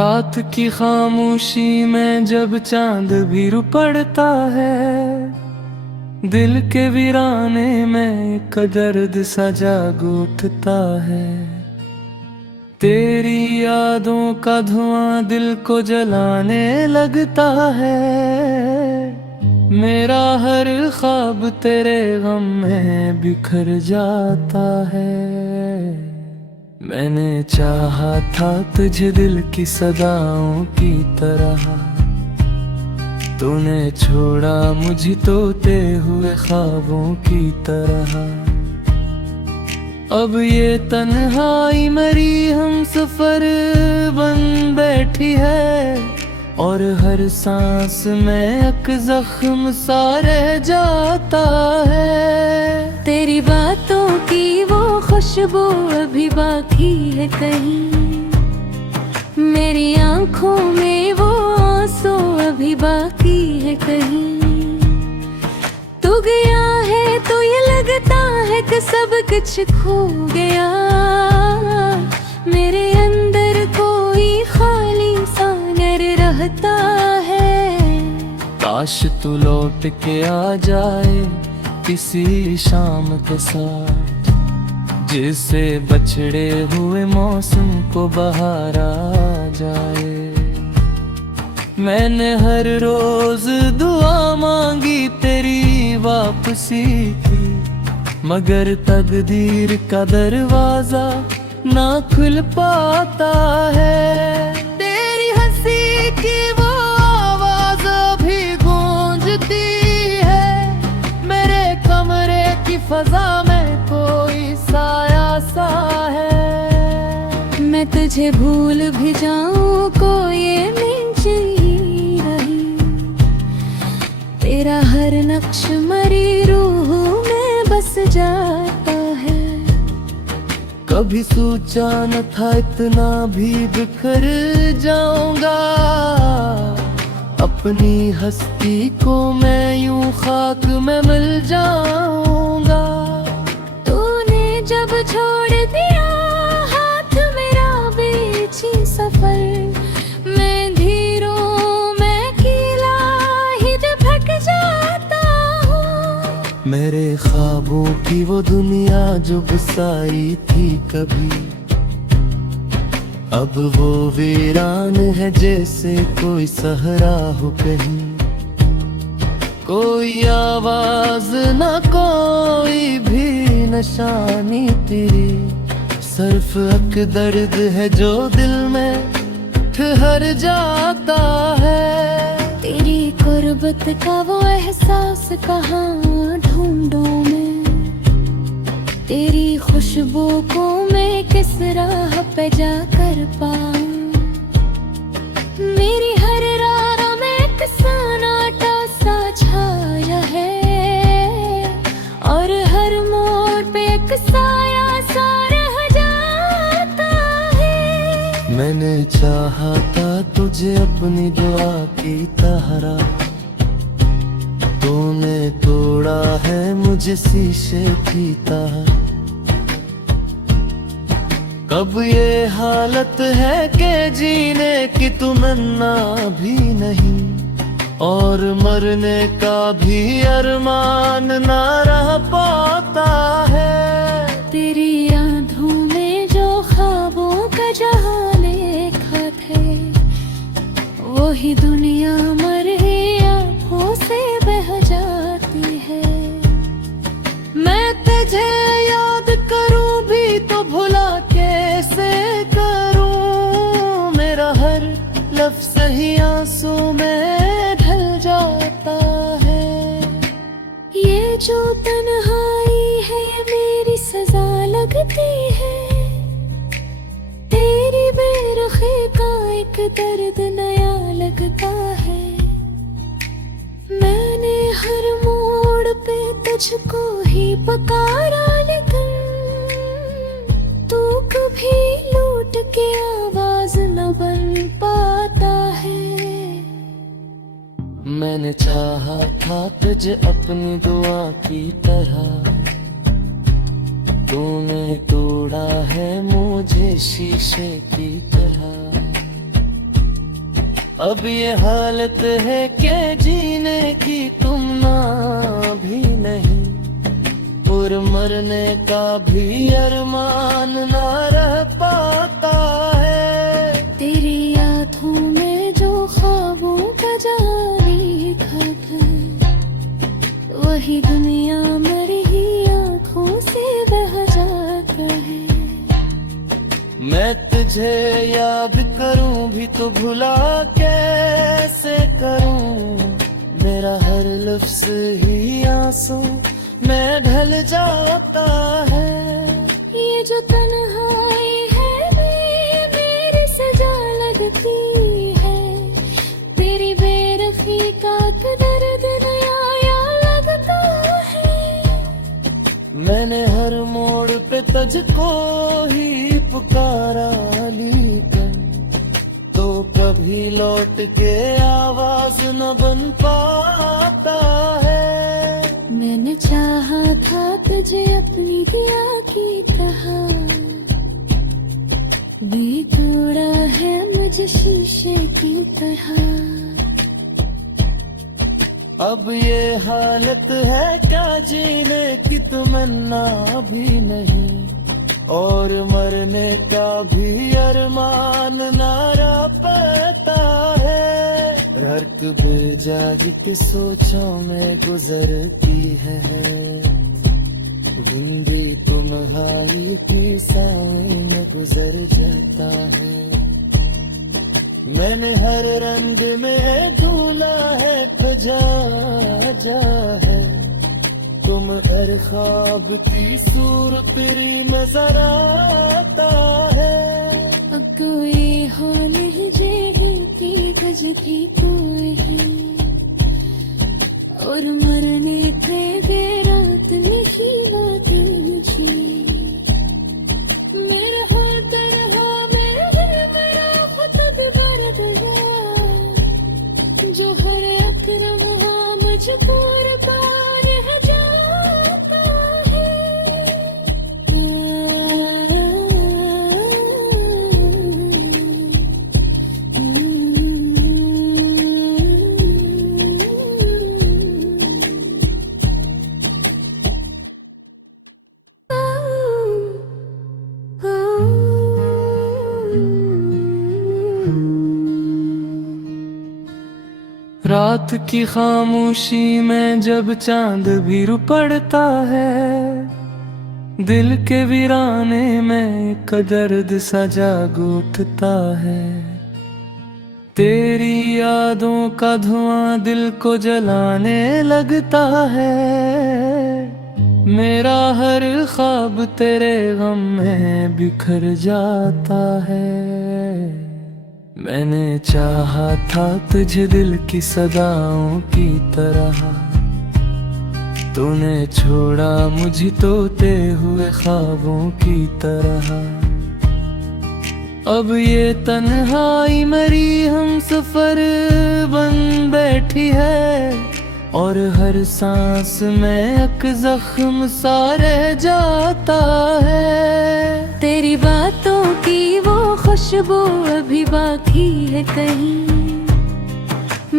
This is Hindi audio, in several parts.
रात की खामोशी में जब चांद भी पड़ता है, दिल के वीराने में एक दर्द सा जाग उठता है। तेरी यादों का धुआं दिल को जलाने लगता है। मेरा हर ख्वाब तेरे गम में बिखर जाता है। मैंने चाहा था तुझे दिल की सदाओं की तरह, तूने छोड़ा मुझे तोते हुए ख्वाबों की तरह। अब ये तन्हाई मरी हम सफर बन बैठी है, और हर सांस में एक जख्म सा रह जाता है। तेरी बातों की वो खुशबू अभी बाकी है कहीं, मेरी आंखों में वो आंसू अभी बाकी है कहीं। तू गया है तो ये लगता है कि सब कुछ खो गया, मेरे अंदर कोई खाली सा रहता है। काश तू लौट के आ जाए किसी शाम के साथ, जिससे बछड़े हुए मौसम को बहार आ जाए। मैंने हर रोज दुआ मांगी तेरी वापसी की, मगर तकदीर का दरवाजा ना खुल पाता है। तेरी हंसी की वो आवाज भी गूंजती है, मेरे कमरे की फजा में कोई साया सा है। मैं तुझे भूल भी जाऊं कोई ये नहीं रही, तेरा हर नक्श मरी रूह में बस जाता है। कभी सोचा न था इतना भी बिखर जाऊंगा, अपनी हस्ती को मैं यूं खाक में मिल जाऊंगा। तूने जब छोड़ दिया हाथ मेरा बीची सफर, मैं धीरों में कीला ही भटक जाता हूँ। मेरे ख्वाबों की वो दुनिया जो बसाई थी कभी, अब वो वीरान है जैसे कोई सहरा हो कहीं। कोई आवाज ना कोई भी निशानी तेरी, सिर्फ एक दर्द है जो दिल में ठहर जाता है। तेरी कुर्बत का वो एहसास कहाँ ढूंढूं मैं, तेरी खुशबू को मैं किस राह पे जाकर पाऊं। मेरी हर राह में एक सन्नाटा सा छाया है, और हर मोड़ पे एक साया सा रह जाता है। मैंने चाहा था तुझे अपनी दुआ की तरह, तूने तोड़ा है मुझे शीशे की तरह। कब ये हालत है कि जीने की तमन्ना भी नहीं, और मरने का भी अरमान ना रह पाता है। तेरी आँखों में जो ख्वाबों का जहां लिखा थे, वही दुनिया मरे आँखों से बह जाती है। मैं तुझे याद करूं भी तो भुला कैसे करूं, मेरा हर लफ्ज़ ही आंसू में ढल जाता है। ये जो तन्हाई है ये मेरी सजा लगती है, तेरी बेरुखी का एक दर्द नया लगता है। मैंने हर मोड़ पे तुझको ही पुकारा, लेकिन तू कभी लौट के आवाज न बन पाता है। मैंने चाहा था तुझे अपनी दुआ की तरह, तूने तोड़ा है मुझे शीशे की तरह। अब ये हालत है कि जीने की तुम ना भी नहीं, और मरने का भी अरमान ना रह पाता है। तेरी आँखों में जो ख्वाबों का जारी खत है, वही दुनिया मेरी ही आँखों से बह जाता है। मैं तुझे याद करूं भी तो भुला कैसे करूं, मेरा हर लफ्ज ही आंसू में ढल जाता है। ये जो तन्हाई है मेरी सजा लगती है, तेरी बेरखी का दर्द नया लगता है। मैंने हर मोड़ पे तुझको ही पुकारा लेकर, तो कभी लौट के आवाज न बन पाता है। मैंने चाहा था तुझे अपनी दिया की तरह, भी तोड़ा है मुझे शीशे की तरह। अब ये हालत है क्या जीने की तमन्ना भी नहीं, और मरने का भी अरमान ना रह पाता है। रर्क बेजाज के सोचों में गुजरती है, जिंदगी तुम्हारी की साए में गुजर जाता है। मैंने हर रंग में ढूंढा है खजा जा है, तुम हर ख्वाब की सूरत तेरी नजर आता है। अब कोई हाल ही जेगी की गजती कोई, और मरने के दे रात नहीं बात मुझे। मेरा हर तरह मेरा खुद बरद गया, जो हर अकरम मजबूर पार है जाता है। रात की खामोशी में जब चांद भी पड़ता है, दिल के वीराने में एक दर्द सा जाग उठता है। तेरी यादों का धुआं दिल को जलाने लगता है, मेरा हर ख्वाब तेरे गम में बिखर जाता है। मैंने चाहा था तुझे दिल की सदाओं की तरह, तूने छोड़ा मुझे तोते हुए ख्वाबों की तरह। अब ये तन्हाई मेरी हम सफर बन बैठी है, और हर सांस में एक जख्म सा रह जाता है। तेरी बातों की वो खुशबू अभी बाकी है कहीं,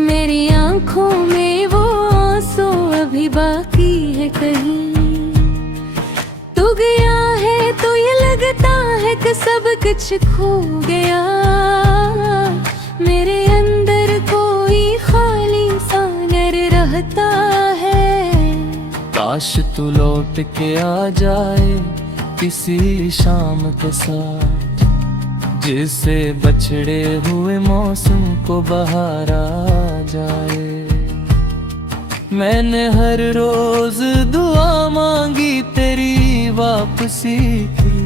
मेरी आंखों में वो आंसू अभी बाकी है कहीं। तू गया है तो ये लगता है कि सब कुछ खो गया, मेरे अंदर कोई खाली सा रहता है। काश तू लौट के आ जाए किसी शाम के साथ, जिससे बछड़े हुए मौसम को बहार आ जाए। मैंने हर रोज दुआ मांगी तेरी वापसी की,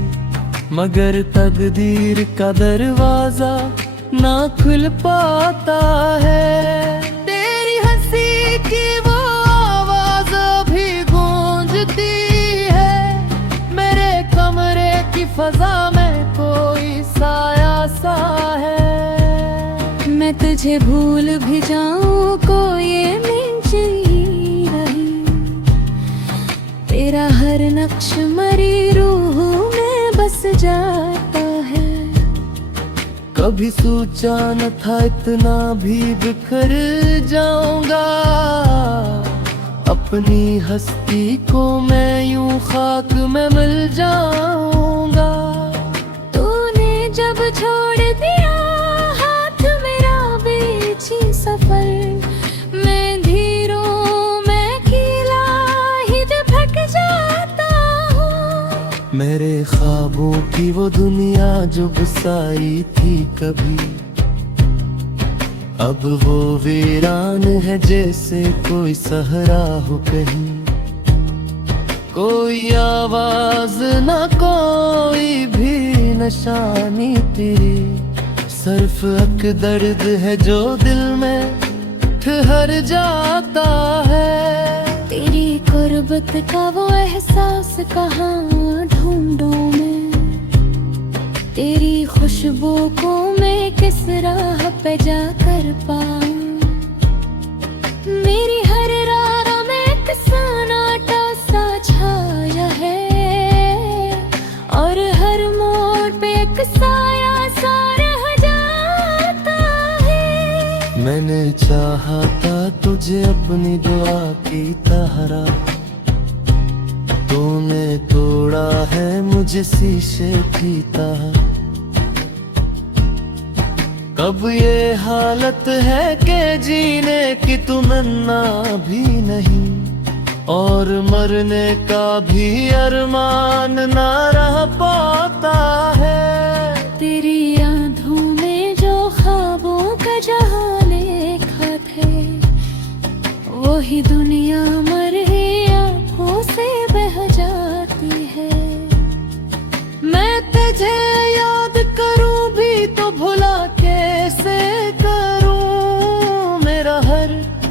मगर तकदीर का दरवाजा ना खुल पाता है। तेरी हंसी की वो आवाज भी गूंजती है, मेरे कमरे की फजा में कोई साया सा है। मैं तुझे भूल भी जाऊं को ये नहीं रही, तेरा हर नक्श मरी रूह में बस जाता है। कभी सोचा न था इतना भी बिखर जाऊंगा। अपनी हस्ती को मैं यूं खाक में मिल जाऊंगा। तूने जब छोड़ दिया हाथ मेरा बीच ही सफर, मैं धीरों में कीला ही झपक जाता हूँ। मेरे ख्वाबों की वो दुनिया जो बसाई थी कभी, अब वो वीरान है जैसे कोई सहरा हो कहीं। कोई आवाज ना कोई भी निशानी तेरी, सिर्फ एक दर्द है जो दिल में ठहर जाता है। तेरी गुर्बत का वो एहसास कहाँ ढूंढूं मैं, तेरी खुशबू को मैं किस राह पे जाकर पाऊं। मेरी हर राह में एक सन्नाटा सा छाया है, और हर मोड़ पे एक साया सा रह जाता है। मैंने चाहा था तुझे अपनी दुआ की तरह, तूने तोड़ा है मुझे शीशे की तरह। कब ये हालत है कि जीने की तमन्ना भी नहीं, और मरने का भी अरमान ना रह पाता है। तेरी आँखों में जो ख्वाबों का जहां लिखा थे, वही दुनिया मरे आँखों से बह जाती है। मैं तुझे याद करूं भी तो भुला कैसे करूं, मेरा हर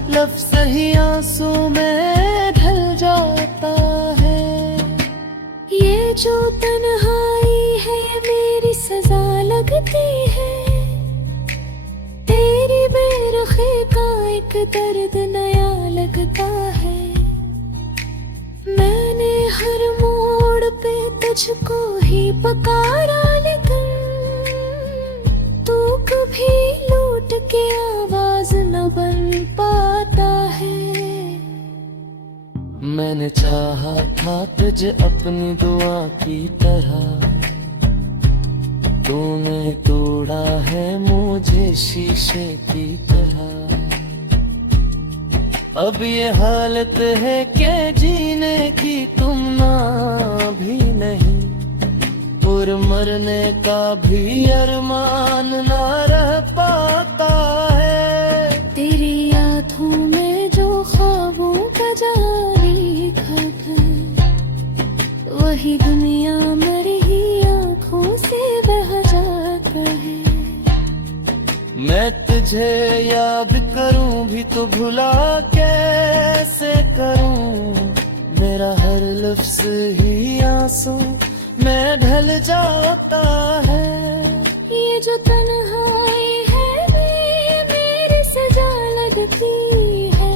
लफ्ज़ ही आंसू में ढल जाता है। ये जो तन्हाई है ये मेरी सजा लगती है, तेरी बेरुखी का एक दर्द नया लगता है। मैंने हर मोड़ पे तुझको ही पुकारा, लेकिन तू कभी लौट के आवाज न बन पाता है। मैंने चाहा था तुझे अपनी दुआ की तरह, तूने तोड़ा है मुझे शीशे की तरह। अब ये हालत है कि जीने की तुमना भी नहीं, और मरने का भी अरमान ना रह पाता है। तेरी आँखों में जो ख्वाबों का जारी खत है, वही दुनिया मेरी ही आँखों से बह जाता है। मैं तुझे याद करूं भी तो भुला कैसे करूं, मेरा हर लफ्ज़ ही आंसू में ढल जाता है। ये जो तन्हाई है ये मेरी सजा लगती है,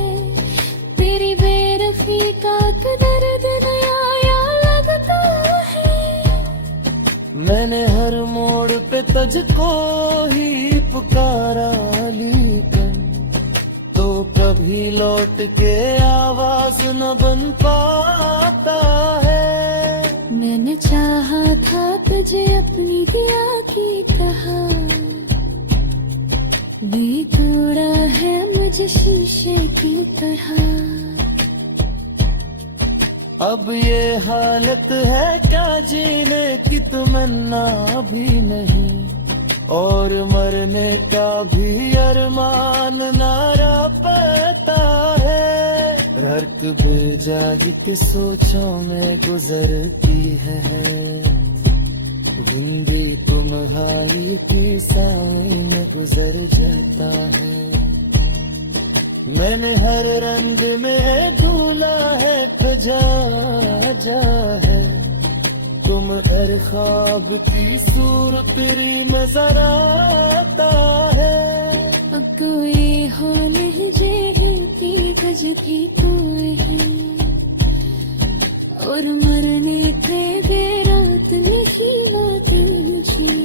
तेरी बेरखी का दर्द नया लगता है। मैंने हर मोड़ पे तुझको ही पुकारा, लेकिन तो कभी लौट के आवाज न बन पाता है। मैंने चाहा था तुझे अपनी दिया की तरह, भी तोड़ा है मुझे शीशे की तरह। अब ये हालत है क्या जीने की तमन्ना भी नहीं, और मरने का भी अरमान ना रह पाता है। रात बेजागी के सोचों में गुजरती है, दिन भी तुम्हारी की साए में गुजर जाता है। मैंने हर रंग में ढूंढा है खजा जा है, तुम हर ख्वाब की सूरत तेरी नजर आता है। अब कोई हाल है जेल की बजती तू ही, और मरने के बेरात नहीं बात मुझे।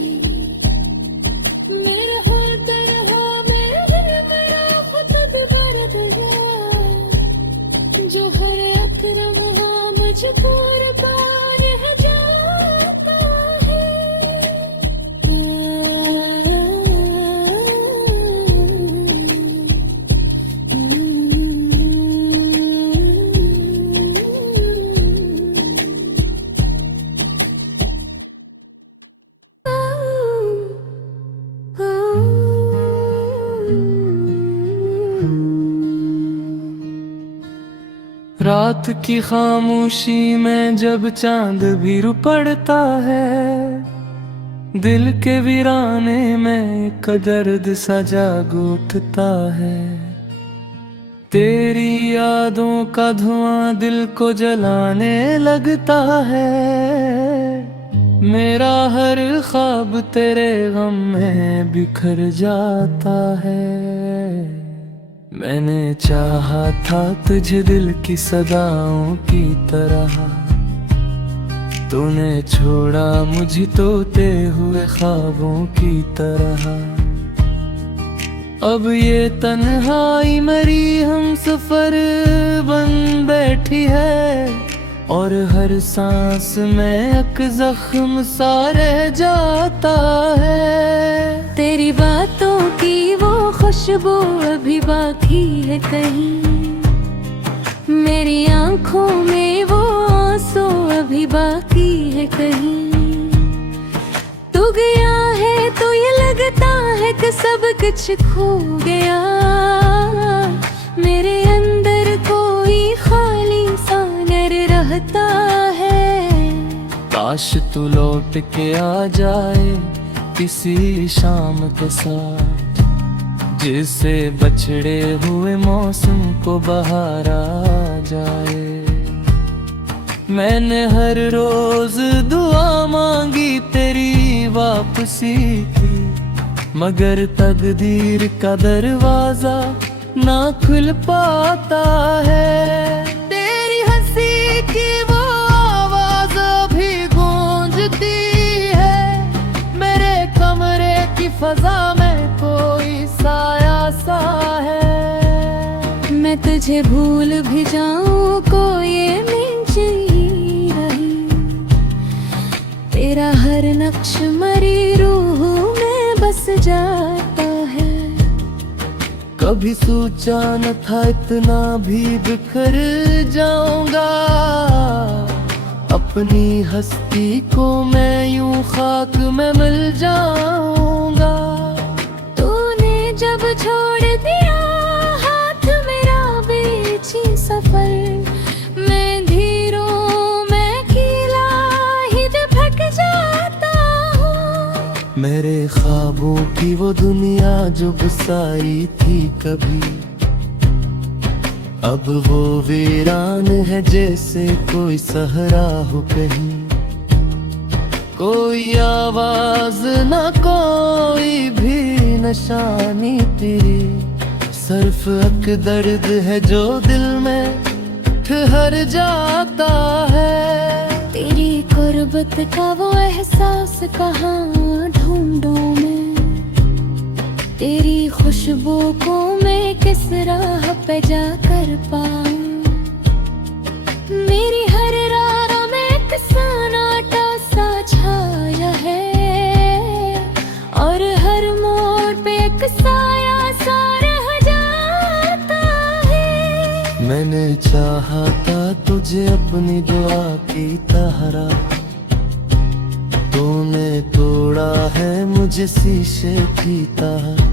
रात की खामोशी में जब चांद भी रुपड़ता है, दिल के वीराने में एक दर्द सा जाग उठता है। तेरी यादों का धुआं दिल को जलाने लगता है, मेरा हर ख्वाब तेरे गम में बिखर जाता है। मैंने चाहा था तुझे दिल की सदाओं की तरह, तूने छोड़ा मुझे तोते हुए ख्वाबों की तरह। अब ये तन्हाई मरी हम सफर बन बैठी है, और हर सांस में एक जख्म सा रह जाता है। तेरी बातों की वो खुशबू अभी बाकी है कहीं, मेरी आंखों में वो आंसू अभी बाकी है कहीं। तू गया है तो ये लगता है कि सब कुछ खो गया, मेरे अंदर कोई खाली सा रहता है। काश तू लौट के आ जाए किसी शाम के साथ, जिससे बछड़े हुए मौसम को बहार आ जाए। मैंने हर रोज दुआ मांगी तेरी वापसी की, मगर तकदीर का दरवाजा ना खुल पाता है। तेरी हंसी की वो आवाज भी गूंजती है, मेरे कमरे की फजा में कोई साया सा है। मैं तुझे भूल भी जाऊं कोई ये नहीं रही, तेरा हर नक्श मरी रूह में बस जाता है। कभी सोचा न था इतना भी बिखर जाऊंगा, अपनी हस्ती को मैं यूं खाक में मिल जाऊंगा। तूने जब छोड़ दिया हाथ मेरा बीची सफर, मैं धीरों में कीला ही दफक जाता हूँ। मेरे ख्वाबों की वो दुनिया जो बसाई थी कभी, अब वो वीरान है जैसे कोई सहरा हो कहीं। कोई आवाज ना कोई भी निशानी तेरी, सिर्फ एक दर्द है जो दिल में ठहर जाता है। तेरी कुर्बत का वो एहसास कहाँ ढूंढूं मैं, तेरी खुशबू को मैं किस राह पे जाकर पाऊं। मेरी हर राह में एक सन्नाटा सा छाया है, और हर मोड़ पे एक साया सा रह जाता है। मैंने चाहा था तुझे अपनी दुआ की तरह, तूने तोड़ा है मुझे शीशे की तरह।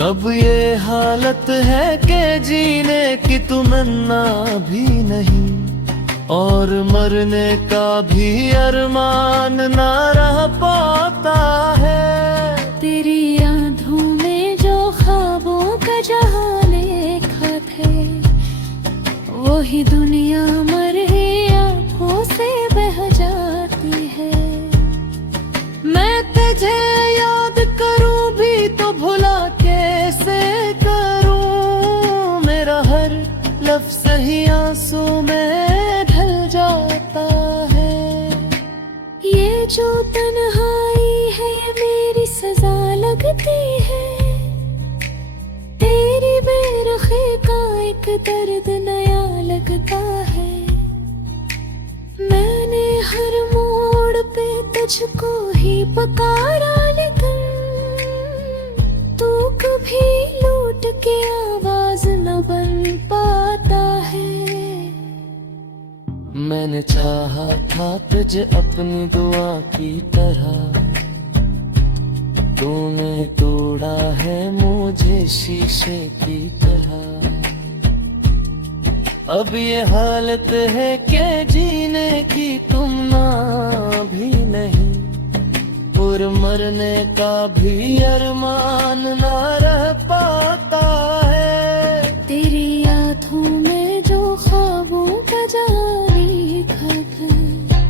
कब ये हालत है कि जीने की तमन्ना भी नहीं, और मरने का भी अरमान ना रह पाता है। तेरी आँखों में जो ख्वाबों का जहां लिखा थे, वही दुनिया मरे आँखों से बह जाती है। मैं तुझे याद करूं भी तो भुला कैसे करूं, मेरा हर लफ्ज़ ही आंसू में ढल जाता है। ये जो तन्हाई है ये मेरी सजा लगती है, तेरी बेरुखी का एक दर्द नया लगता है। मैंने हर मोड़ पे तुझको ही पुकारा, लेकिन तू कभी लौट के आवाज न बन पाता है। मैंने चाहा था तुझे अपनी दुआ की तरह, तूने तोड़ा है मुझे शीशे की तरह। अब ये हालत है कि जीने की तुम ना भी नहीं, और मरने का भी अरमान ना रह पाता है। तेरी यादों में जो ख्वाबों का जारी खत है,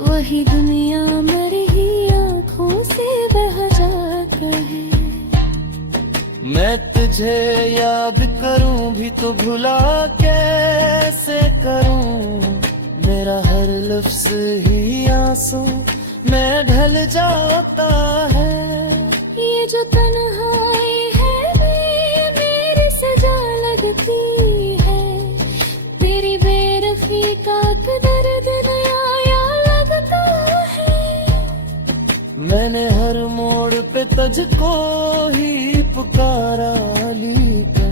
वही दुनिया मेरी ही आँखों से बह जाता है। मैं तुझे याद करूं भी तो भुला कैसे करूं, मेरा हर लफ्ज ही आंसू में ढल जाता है। ये जो तन्हाई है मेरी सजा लगती है, तेरी बेरखी का दर्द नया लगता है। मैंने हर मोड़ पे तुझको ही पुकारा लेकर,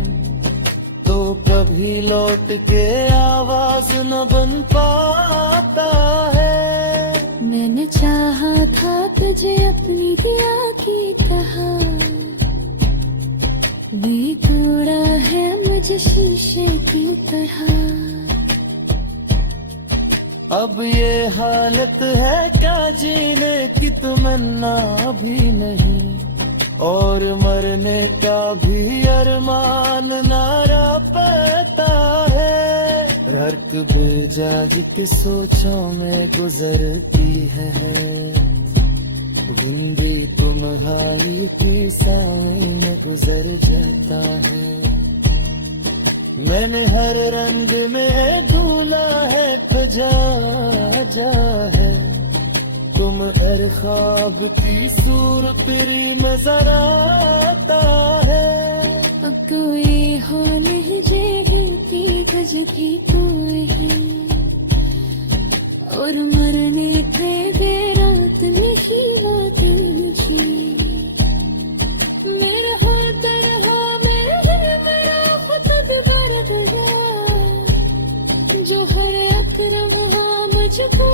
तो कभी लौट के आवाज न बन पाता है। मैंने चाहा था तुझे अपनी दिया की तरह, भी तोड़ा है मुझे शीशे की तरह। अब ये हालत है क्या जीने की तमन्ना भी नहीं, और मरने का भी अरमान नारा पाता है। रर्क बेजाज के सोचों में गुजरती है, जिंदगी तुम्हारी की साई में गुजर जाता है। मैंने हर रंग में ढूंढा है खजा जा है, तुम हर ख्वाब की सूरत तेरी नजर आता है। अब कोई हो नहीं जेगी गजती कोई, और मरने के बेरात में ही बात मुझे। मेरा हो तरह मेरा खुद बरत गया, जो हर अकरम मुझको